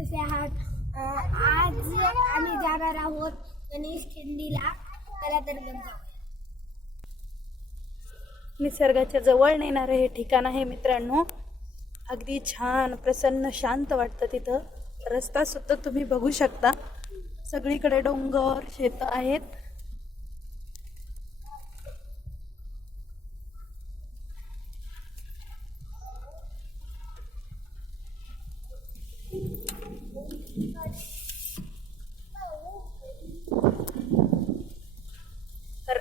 कसे आहात. आज आम्ही जाणार आहोत गणेश खिंडीला. चला तर निसर्गाच्या जवळ नेणारं हे ठिकाण आहे मित्रांनो. अगदी छान प्रसन्न शांत वाटतं तिथं. रस्ता सुद्धा तुम्ही बघू शकता. सगळीकडे डोंगर शेत आहेत. तर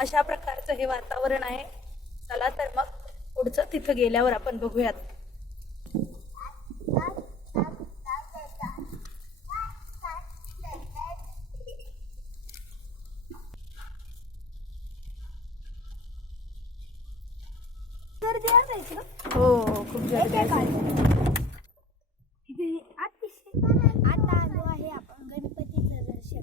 अशा प्रकारचं हे वातावरण आहे. चला तर मग पुढचं तिथं गेल्यावर आपण बघूयात. ना हो खूप गर्दी आहे. इथे अतिशय आता आलो आहे आपण गणपतीचं दर्शन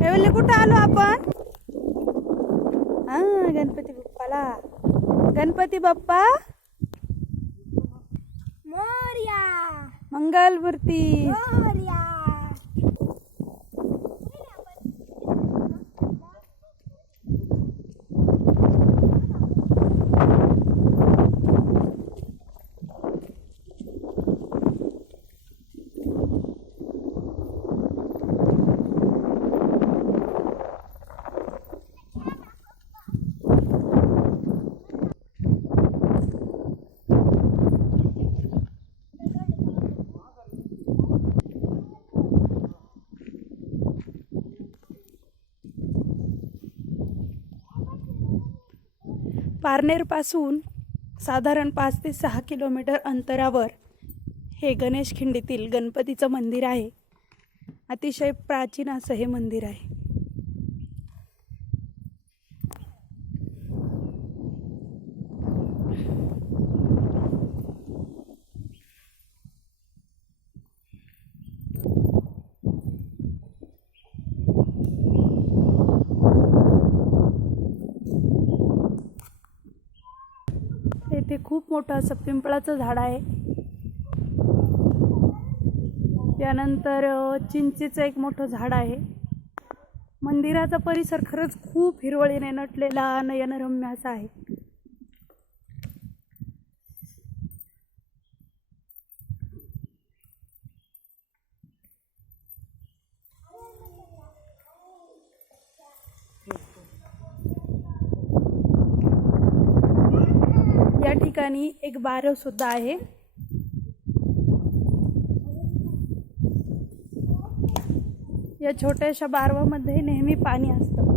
काय बोलले कुठं आलो आपण. हा गणपती बाप्पाला. गणपती बाप्पा. मोर्या. मंगल मूर्ती मोर्या पारनेरपासून साधारण पाच ते सहा किलोमीटर अंतरावर हे गणेश खिंडीतील गणपतीचं मंदिर आहे. अतिशय प्राचीन असं हे मंदिर आहे येथे खूप मोठं असं पिंपळाचं झाड आहे. त्यानंतर चिंचेचं एक मोठं झाड आहे. मंदिराचा परिसर खरंच खूप हिरवळीने नटलेला नयनरम्य असा आहे. या ठिकाणी एक बारव सुद्धा आहे. या छोट्याशा बारवामध्ये नेहमी पाणी असतं.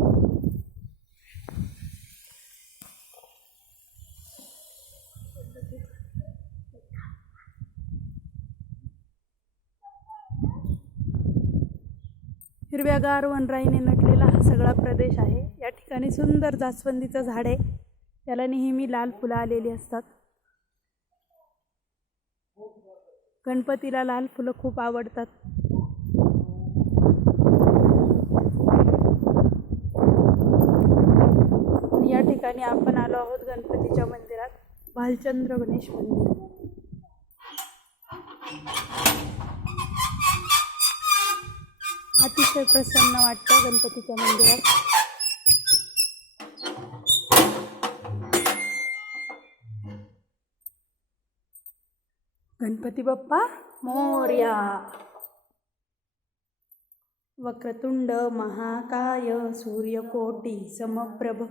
हिरव्यागार वनराईने नटलेला हा सगळा प्रदेश आहे. या ठिकाणी सुंदर जास्वंदीचं झाड आहे. त्याला नेहमी लाल फुलं आलेली असतात. गणपतीला लाल फुलं खूप आवडतात. या ठिकाणी आपण आलो आहोत गणपतीच्या मंदिरात. भालचंद्र गणेश मंदिर. अतिशय प्रसन्न वाटतं गणपतीच्या मंदिरात. गणपती बाप्पा मोर्या. वक्रतुंड महाकाय सूर्यकोटी समप्रभ.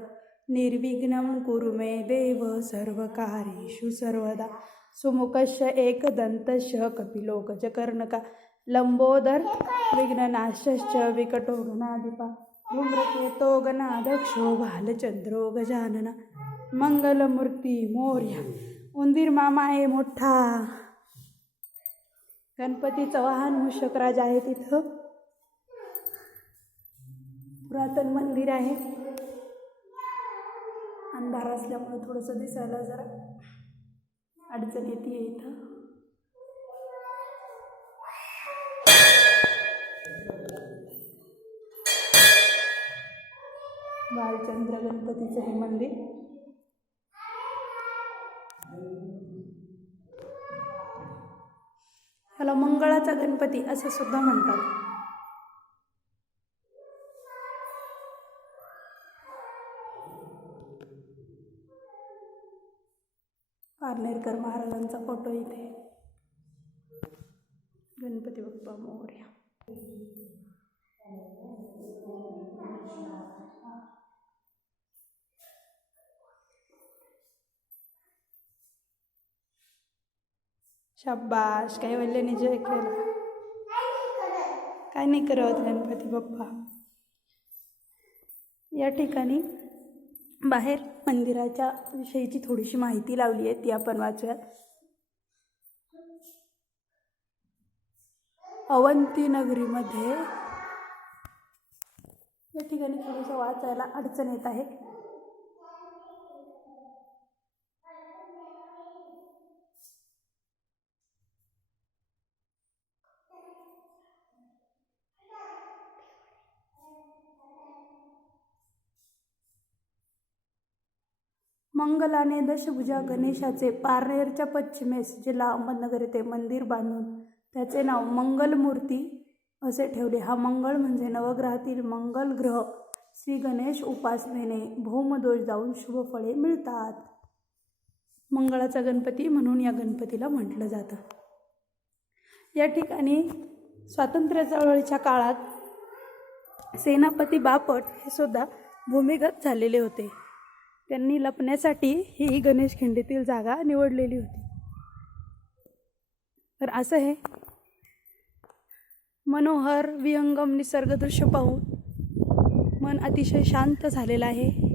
निर्विघ्नं कुरु मे देव सर्वकारेषु सर्वदा. सुमुखश एकदन्तस्य कपिलो कर्णका लंबोदर विघ्ननाशश्च विकटो गणाधिपा धूम्रकेतो गणाधक्षो भालचंद्रो गजानना. मंगलमूर्ती मोर्या. उंदीर मामा आहे मोठा. गणपतीचं वाहन मूषकराज आहे तिथं. पुरातन मंदिर आहे. अंधार असल्यामुळे थोडंसं दिसायला जरा अडचण येते इथं. बालचंद्र गणपतीचं हे मंदिर. ह्याला मंगळाचा गणपती असं सुद्धा म्हणतात. पारनेरकर महाराजांचा फोटो इथे. गणपती बाप्पा मोर्या. शाबाश काही वल्ल्याने जय केला काय नाही करत गणपती बाप्पा. या ठिकाणी बाहेर मंदिराच्या विषयीची थोडीशी माहिती लावली आहे ती आपण वाचूयात. अवंती नगरीमध्ये या ठिकाणी थोडंसं वाचायला अडचण येत आहे. मंगलाने दशभुजा गणेशाचे पारनेरच्या पश्चिमेस जिल्हा अहमदनगर येथे मंदिर बांधून त्याचे नाव मंगलमूर्ती असे ठेवले. हा मंगळ म्हणजे नवग्रहातील मंगल ग्रह. श्री गणेश उपासनेने भौमदोष जाऊन शुभ फळे मिळतात. मंगळाचा गणपती म्हणून या गणपतीला म्हटलं जातं. या ठिकाणी स्वातंत्र्य चळवळीच्या काळात सेनापती बापट हे सुद्धा भूमिगत झालेले होते. त्यांनी लपण्यासाठी ही गणेश खिंडीतील जागा निवडलेली होती. तर असं हे. मनोहर विहंगम निसर्गदृश्य पाहून मन अतिशय शांत झालेलं आहे.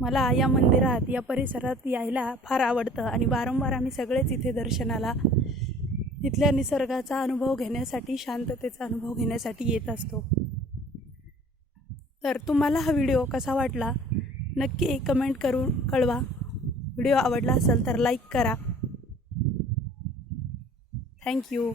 मला या मंदिरात या परिसरात यायला फार आवडतं आणि वारंवार आम्ही सगळेच इथे दर्शनाला इथल्या निसर्गाचा अनुभव घेण्यासाठी शांततेचा अनुभव घेण्यासाठी येत असतो. तर तुम्हाला हा व्हिडिओ कसा वाटला? नक्की कमेंट करून कळवा. व्हिडिओ आवडला असेल तर लाईक करा. थँक्यू